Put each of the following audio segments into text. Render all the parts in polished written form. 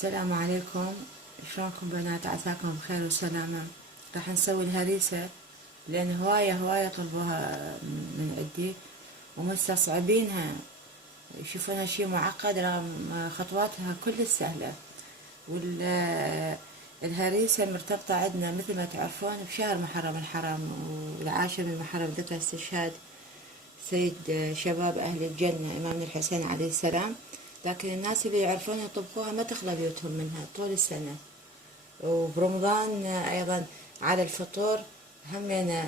السلام عليكم. شلونكم بنات؟ عساكم بخير وسلامة. راح نسوي الهريسة لأن هواية طلبوها من عندي ومستصعبينها، يشوفونها شي معقد رغم خطواتها كل سهلة. والهريسة مرتبطة عندنا مثل ما تعرفون بشهر محرم الحرام، والعاشر من محرم ذكرى استشهاد سيد شباب أهل الجنة إمامنا الحسين عليه السلام. لكن الناس اللي يعرفون يطبخوها ما تخلى بيوتهم منها طول السنة. وبرمضان أيضا على الفطور همين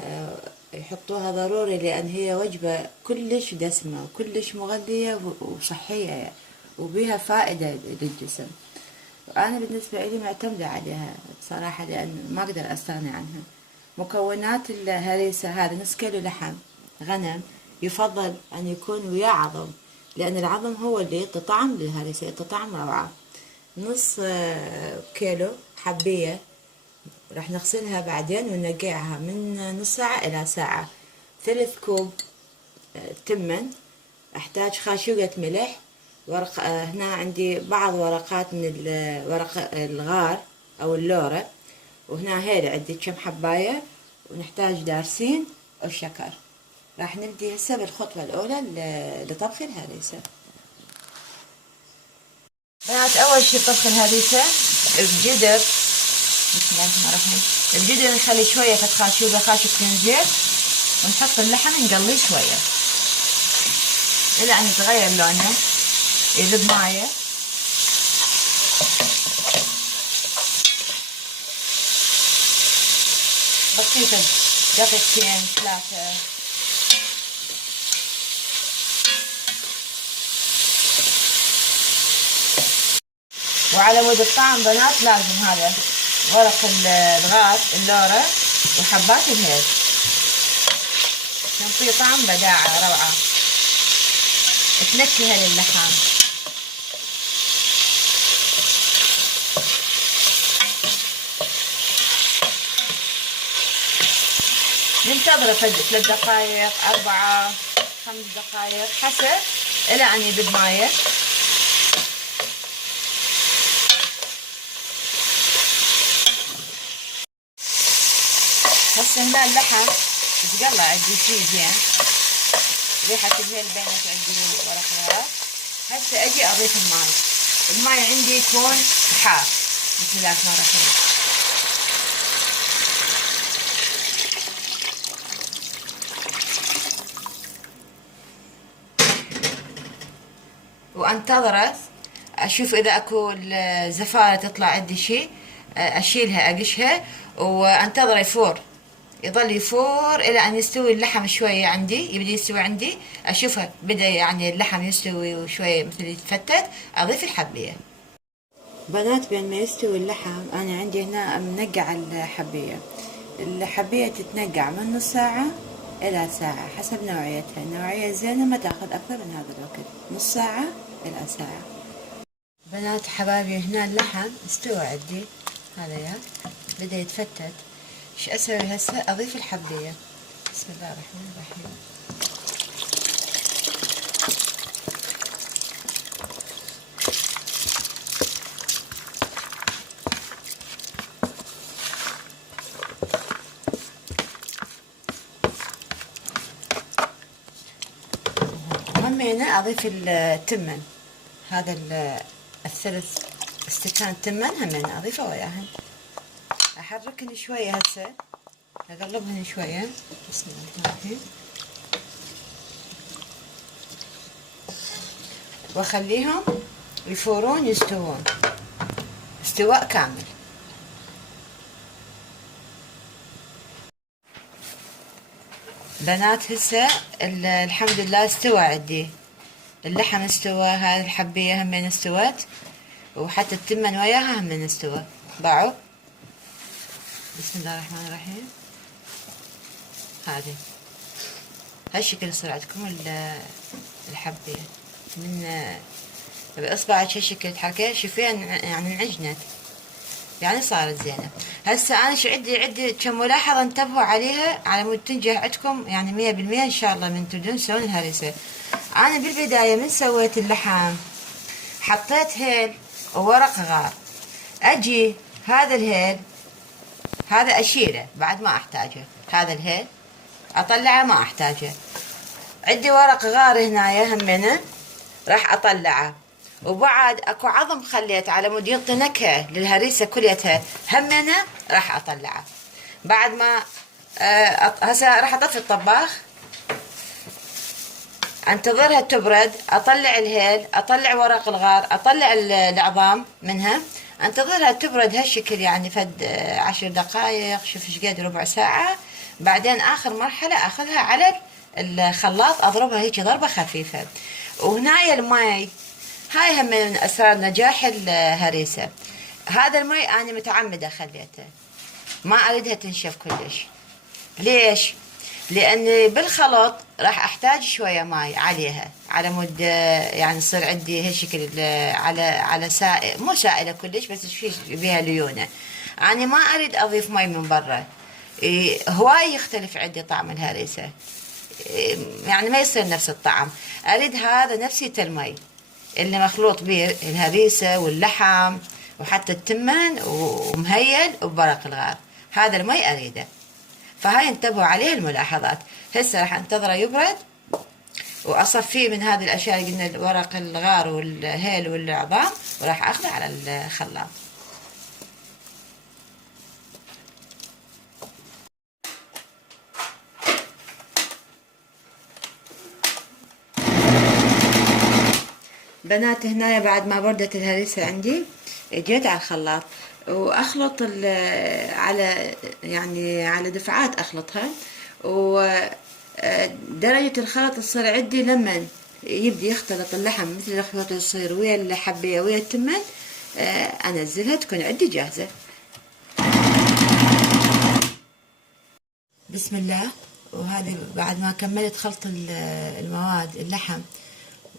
يحطوها ضروري، لأن هي وجبة كلش دسمة وكلش مغذية وصحية وبها فائدة للجسم. وأنا بالنسبة لي معتمدة عليها بصراحة، لأن ما أقدر أستغني عنها. مكونات الهريسة: هذا نص كيلو لحم غنم، يفضل أن يكون وياه عظم، لأن العظم هو اللي يعطي طعم للهريسة، يعطي طعم روعة. نص كيلو حبية راح نغسلها بعدين وننقعها من نص ساعة إلى ساعة. 3 كوب تمن. أحتاج خاشوقة ملح. ورق هنا عندي بعض ورقات من ورق الغار أو اللورة، وهنا هيل عندي كم حباية. ونحتاج دارسين والشكر. راح نبدي هسه بالخطوة الأولى لطبخ الهريسة. بنات، أول شي طبخ الهريسة بجدر. بسم الله الرحمن الرحيم. الجدر نخلي شوية خاشوقة، خاشوقتين زيت، ونحط اللحم نقليه شوية إلى أن يتغير لونه، يذوب مايه. بسيطة، دقيقتين 3. وعلى مود الطعم بنات لازم هذا ورق الغار اللورة وحبات الهيل، تنطي طعم بداعة روعة، تنكهة للحم. ننتظره 3 دقايق 4 5 دقايق حسب إلى أن يذوب مايه. هسه هنا اللحم تقلع عندي شي زين، ريحة الهيل بينت عندي ورق الغار. هسه أجي أضيف الماي عندي يكون حار. بسم الله الرحمن الرحيم. وانتظره اشوف اذا اكو زفارة تطلع عندي شي، اشيلها اقشها وانتظره يفور، يظل يفور الى ان يستوي اللحم شوية. عندي يبدي يستوي عندي، اشوفه بدا يعني اللحم يستوي وشوية مثل يتفتت، اضيف الحبية. بنات، بين ما يستوي اللحم انا عندي هنا منقع الحبية تتنقع من نص ساعة إلى ساعة حسب نوعيتها. النوعية زينة ما تاخذ أكثر من هذا الوقت، نص ساعة إلى ساعة. بنات حبايبي، هنا اللحم استوى عندي، هذا يا بدأ يتفتت. ايش أسوي هسه؟ أضيف الحبية. بسم الله الرحمن الرحيم. همينة أضيف التمن، هذا الثلث استكان تمن همينة أضيفه وياهن. أحركهن شوية هسه، أقلبهن شوية. بسم الله الرحمن الرحيم. وأخليهم يفورون يستوون استواء كامل. بنات هسه الحمد لله استوى عندي اللحم، استوى، هذه الحبية همين استوت، وحتى التمن وياها همين استوى باعوا. بسم الله الرحمن الرحيم. هذه هالشكل يصير عندكم الحبية من بإصبعك هالشكل تحركيها، شوفيها يعني انعجنت، يعني صارت زينة. هسه أنا شو عندي كم ملاحظة انتبهوا عليها على مود تنجح عندكم يعني 100% إن شاء الله من تبدون تسوون الهريسة. أنا بالبداية من سويت اللحم حطيت هيل وورق غار، اجي هذا الهيل، هذا اشيله بعد ما احتاجه، هذا الهيل اطلعه ما احتاجه. عندي ورق غار هنايا همينه راح اطلعه، وبعد اكو عظم خليت على مود ينطي نكهه للهريسه كليتها همينه راح اطلعه. بعد ما هسه راح اطفي الطباخ، انتظرها تبرد، اطلع الهيل، اطلع ورق الغار، اطلع العظام منها، انتظرها تبرد هالشكل يعني فد 10 دقائق، شوف ايش قد ربع ساعة. بعدين اخر مرحلة اخذها على الخلاط اضربها هيك ضربة خفيفة. وهنايا المي، هاي هم من اسرار نجاح الهريسة. هذا المي انا متعمدة خليته، ما اريدها تنشف كلش. ليش؟ لأن بالخلط راح أحتاج شوية ماي عليها على مود يعني يصير عندي هالشكل على سائل، مو سائلة كلش بس في بيها ليونة. أنا ما أريد أضيف ماي من برا، هواي يختلف عندي طعم الهريسة، يعني ما يصير نفس الطعم. أريد هذا نفسية المي اللي مخلوط به الهريسة واللحم وحتى التمن ومهيل وبرق الغار، هذا المي أريده. فهاي انتبهوا عليه الملاحظات. هسه راح انتظره يبرد واصفيه من هذه الاشياء اللي قلنا ورق الغار والهيل والعظام، وراح اخذه على الخلاط. بنات هنا بعد ما بردت الهريسة عندي جيت على الخلاط واخلط على يعني على دفعات اخلطها، ودرجة الخلط تصير عندي لما يبدي يختلط اللحم مثل الخلط اللي يصير ويا الحبية ويا التمن، انزلها تكون عندي جاهزة. بسم الله. وهذه بعد ما كملت خلط المواد اللحم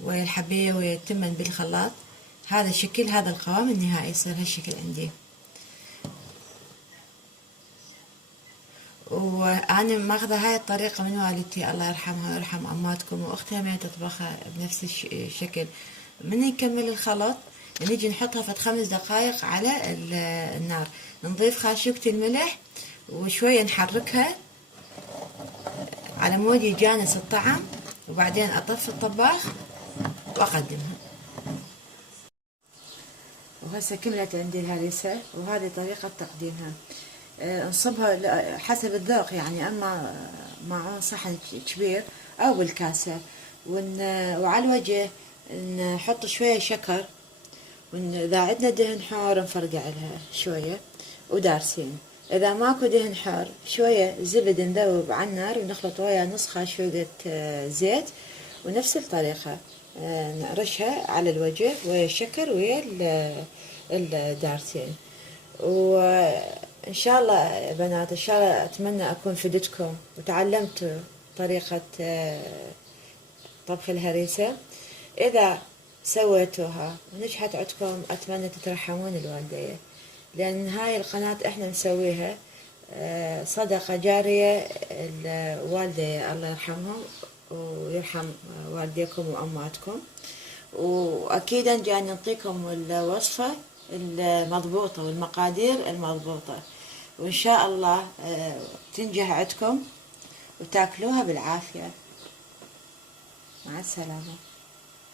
ويا الحبية ويا التمن بالخلاط، هذا الشكل، هذا القوام النهائي يصير هالشكل عندي. وانا ماخذه هاي الطريقه من والدتي الله يرحمها ويرحم اماتكم، واختها ما تطبخها بنفس الشكل. من يكمل الخلط نيجي نحطها فد 5 دقائق على النار، نضيف خاشوقة الملح وشويه نحركها على مود يجانس الطعم، وبعدين اطفي الطباخ واقدمها. وهسه كملت عندي الهريسة، وهذه طريقة تقديمها. نصبها حسب الذوق يعني، اما معون صحن كبير او بالكاسة، وعلى الوجه نحط شوية شكر، واذا عندنا دهن حار نفرقع لها شوية ودارسين. اذا ماكو دهن حار شوية زبد نذوب على النار ونخلط ويا نص خاشوقة زيت، ونفس الطريقة نرشها على الوجه ويا الشكر ويا الدارسين. وإن شاء الله يا بنات، إن شاء الله أتمنى أكون فدتكم وتعلمتوا طريقة طبخ الهريسة. إذا سويتوها ونجحت عندكم أتمنى تترحمون الوالدية، لأن هاي القناة إحنا نسويها صدقة جارية الوالدية الله يرحمهم ويرحم والديكم وأماتكم. وأكيدا جاي نعطيكم الوصفة المضبوطة والمقادير المضبوطة، وإن شاء الله تنجح عندكم وتاكلوها بالعافية. مع السلامة.